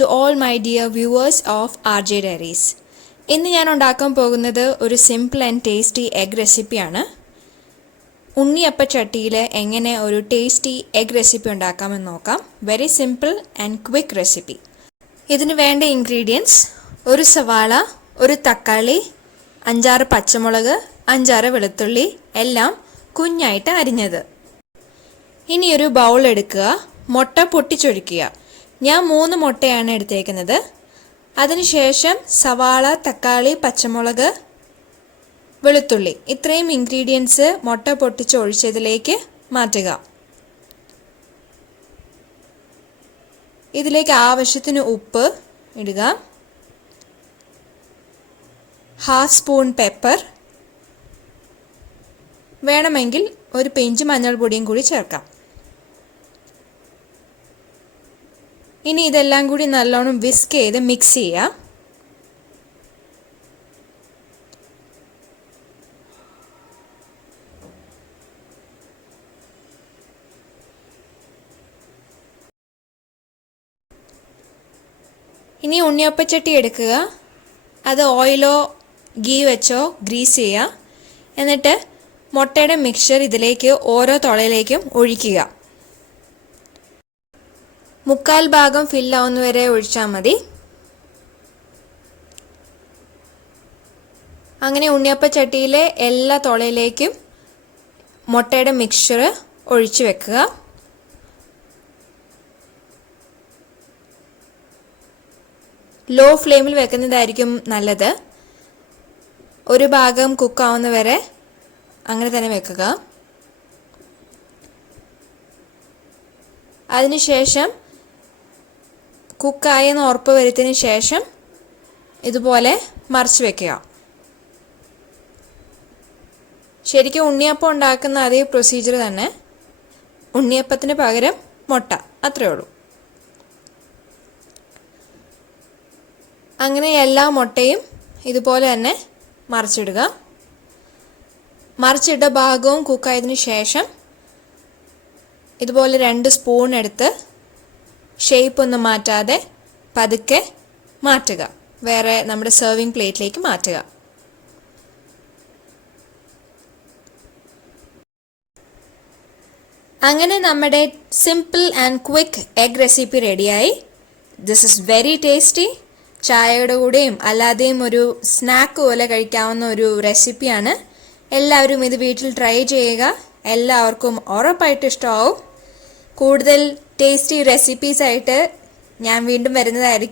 to all my dear viewers of RJ Diaries. ഇന്ന് ഞാൻ ഉണ്ടാക്കാൻ പോകുന്നത് ഒരു സിമ്പിൾ ആൻഡ് ടേസ്റ്റി എഗ് റെസിപ്പിയാണ്. ഉണ്ണിയപ്പ ചട്ടിയിൽ എങ്ങനെ ഒരു ടേസ്റ്റി എഗ് റെസിപ്പി ഉണ്ടാക്കാമെന്ന് നോക്കാം. Very simple and quick recipe. ഇതിന് വേണ്ട ഇൻഗ്രീഡിയൻസ്: ഒരു സവാള, ഒരു തക്കാളി, 5-6 പച്ചമുളക്, 5-6 വെളുത്തുള്ളി, എല്ലാം കുഞ്ഞായിട്ട് അരിഞ്ഞത്. ഇനി ഒരു ബൗൾ എടുക്കുക, മുട്ട പൊട്ടിച്ചൊഴിക്കുക. ഞാൻ 3 മുട്ടയാണ് എടുത്തേക്കുന്നത്. അതിനുശേഷം സവാള, തക്കാളി, പച്ചമുളക്, വെളുത്തുള്ളി ഇത്രയും ഇൻഗ്രീഡിയൻസ് മുട്ട പൊട്ടിച്ചൊഴിച്ചതിലേക്ക് മാറ്റുക. ഇതിലേക്ക് ആവശ്യത്തിന് ഉപ്പ് ഇടുക, 1/2 സ്പൂൺ പെപ്പർ, വേണമെങ്കിൽ ഒരു പിഞ്ച് മഞ്ഞൾപ്പൊടിയും കൂടി ചേർക്കാം. ഇനി ഇതെല്ലാം കൂടി നല്ലോണം വിസ്ക് ചെയ്ത് മിക്സ് ചെയ്യുക. ഇനി ഉണ്ണിയപ്പച്ചട്ടി എടുക്കുക, അത് ഓയിലോ ഗീ വെച്ചോ ഗ്രീസ് ചെയ്യുക. എന്നിട്ട് മുട്ടയുടെ മിക്സ്ചർ ഇതിലേക്ക് ഓരോ തുളയിലേക്കും ഒഴിക്കുക. 1/4 ഭാഗം ഫില്ലാവുന്നവരെ ഒഴിച്ചാൽ മതി. അങ്ങനെ ഉണ്ണിയപ്പച്ചട്ടിയിലെ എല്ലാ തുളയിലേക്കും മുട്ടയുടെ മിക്സ്ചർ ഒഴിച്ചു വെക്കുക. ലോ ഫ്ലെയിമിൽ വെക്കുന്നതായിരിക്കും നല്ലത്. ഒരു ഭാഗം കുക്കാവുന്നവരെ അങ്ങനെ തന്നെ വെക്കുക. അതിനുശേഷം കുക്കായെന്ന് ഉറപ്പ് വരുത്തിയതിന് ശേഷം ഇതുപോലെ മറിച്ച് വെക്കുക. ശരിക്കും ഉണ്ണിയപ്പം ഉണ്ടാക്കുന്ന അതേ പ്രൊസീജിയർ തന്നെ, ഉണ്ണിയപ്പത്തിന് പകരം മുട്ട, അത്രയേ ഉള്ളൂ. അങ്ങനെ എല്ലാ മുട്ടയും ഇതുപോലെ തന്നെ മറിച്ചിടുക. മറിച്ചിട്ട ഭാഗവും കുക്കായതിനു ശേഷം ഇതുപോലെ 2 സ്പൂൺ എടുത്ത് ഷേപ്പ് ഒന്നും മാറ്റാതെ പതുക്കെ മാറ്റുക, വേറെ നമ്മുടെ സെർവിങ് പ്ലേറ്റിലേക്ക് മാറ്റുക. അങ്ങനെ നമ്മുടെ simple and quick egg recipe റെഡിയായി. This is very tasty. ചായയുടെ കൂടെയും അല്ലാതെയും ഒരു സ്നാക്ക് പോലെ കഴിക്കാവുന്ന ഒരു റെസിപ്പിയാണ്. എല്ലാവരും ഇത് വീട്ടിൽ ട്രൈ ചെയ്യുക. എല്ലാവർക്കും ഉറപ്പായിട്ട് ഇഷ്ടമാവും. കൂടുതൽ ടേസ്റ്റി റെസിപ്പീസായിട്ട് ഞാൻ വീണ്ടും വരുന്നതായിരിക്കും.